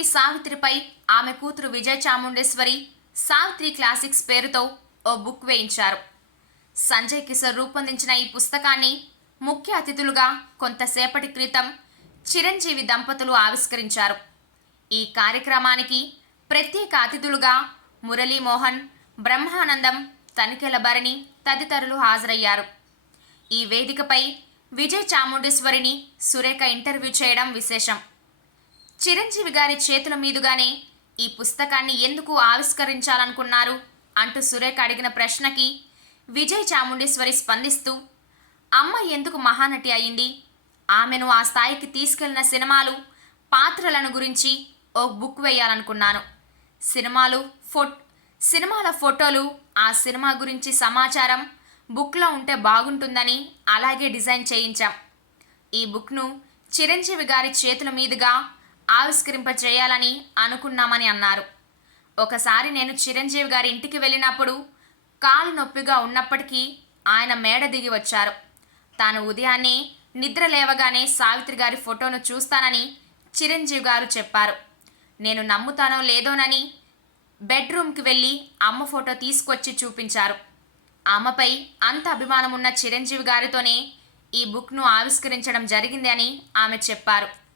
నటి సావిత్రిపై ఆమె కూతురు విజయ్ చాముండేశ్వరి సావిత్రి క్లాసిక్స్ పేరుతో ఓ బుక్ వేయించారు. సంజయ్ కిషోర్ రూపొందించిన ఈ పుస్తకాన్ని ముఖ్య అతిథులుగా కొంతసేపటి క్రితం చిరంజీవి దంపతులు ఆవిష్కరించారు. ఈ కార్యక్రమానికి ప్రత్యేక అతిథులుగా మురళీమోహన్ బ్రహ్మానందం తనికెల భరణి తదితరులు హాజరయ్యారు. ఈ వేదికపై విజయ్ చాముండేశ్వరిని సురేఖ ఇంటర్వ్యూ చేయడం విశేషం. చిరంజీవి గారి చేతుల మీదుగానే ఈ పుస్తకాన్ని ఎందుకు ఆవిష్కరించాలనుకున్నారు? అంటూ సురేఖ అడిగిన ప్రశ్నకి విజయ్ చాముండేశ్వరి స్పందిస్తూ అమ్మ ఎందుకు మహానటి అయింది? ఆమెను ఆ స్థాయికి తీసుకెళ్ళిన సినిమాలు పాత్రలను గురించి ఓ బుక్ వేయాలనుకున్నాను. సినిమాలు ఫో సినిమాల ఫోటోలు ఆ సినిమా గురించి సమాచారం బుక్లో ఉంటే బాగుంటుందని అలాగే డిజైన్ చేయించాం. ఈ బుక్ను చిరంజీవి గారి చేతుల మీదుగా ఆవిష్కరింపచేయాలని అనుకున్నామని అన్నారు. ఒకసారి నేను చిరంజీవి గారి ఇంటికి వెళ్ళినప్పుడు కాలు నొప్పిగా ఉన్నప్పటికీ ఆయన మేడ దిగి వచ్చారు. తాను ఉదయాన్నే నిద్ర లేవగానే సావిత్రి గారి ఫోటోను చూస్తానని చిరంజీవి గారు చెప్పారు. నేను నమ్ముతానో లేదోనని బెడ్రూమ్కి వెళ్ళి అమ్మ ఫోటో తీసుకొచ్చి చూపించారు. ఆమెపై అంత అభిమానం ఉన్న చిరంజీవి గారితోనే ఈ బుక్ను ఆవిష్కరించడం జరిగింది అని ఆమె చెప్పారు.